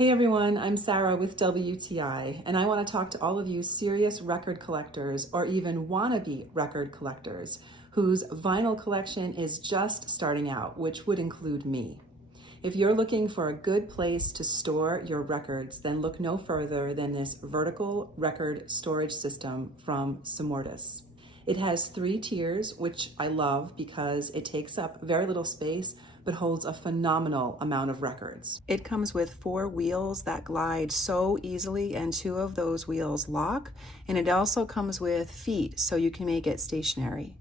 Hey everyone, I'm Sarah with WTI, and I want to talk to all of you serious record collectors or even wannabe record collectors whose vinyl collection is just starting out, which would include me. If you're looking for a good place to store your records, then look no further than this vertical record storage system from Simoretus. It has 3 tiers, which I love because it takes up very little space but holds a phenomenal amount of records. It comes with 4 wheels that glide so easily, and 2 of those wheels lock, and it also comes with feet so you can make it stationary.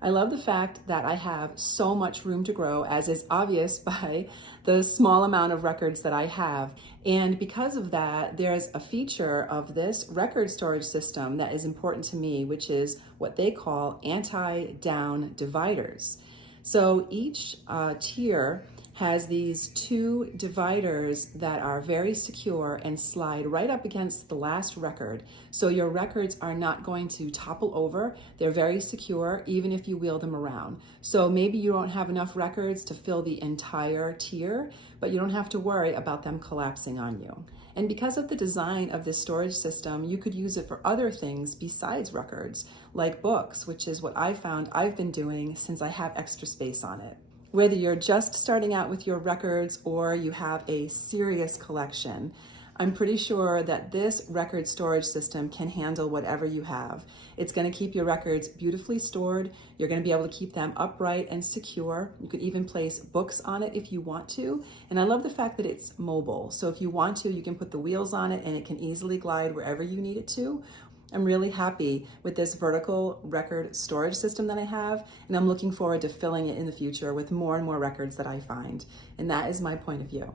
I love the fact that I have so much room to grow, as is obvious by the small amount of records that I have. And because of that, there's a feature of this record storage system that is important to me, which is what they call anti-down dividers. So each tier has these 2 dividers that are very secure and slide right up against the last record. So your records are not going to topple over. They're very secure even if you wheel them around. So maybe you don't have enough records to fill the entire tier, but you don't have to worry about them collapsing on you. And because of the design of this storage system, you could use it for other things besides records, like books, which is what I found I've been doing since I have extra space on it. Whether you're just starting out with your records or you have a serious collection, I'm pretty sure that this record storage system can handle whatever you have. It's going to keep your records beautifully stored. You're going to be able to keep them upright and secure. You could even place books on it if you want to. And I love the fact that it's mobile. So if you want to, you can put the wheels on it and it can easily glide wherever you need it to. I'm really happy with this vertical record storage system that I have, and I'm looking forward to filling it in the future with more and more records that I find. And that is my point of view.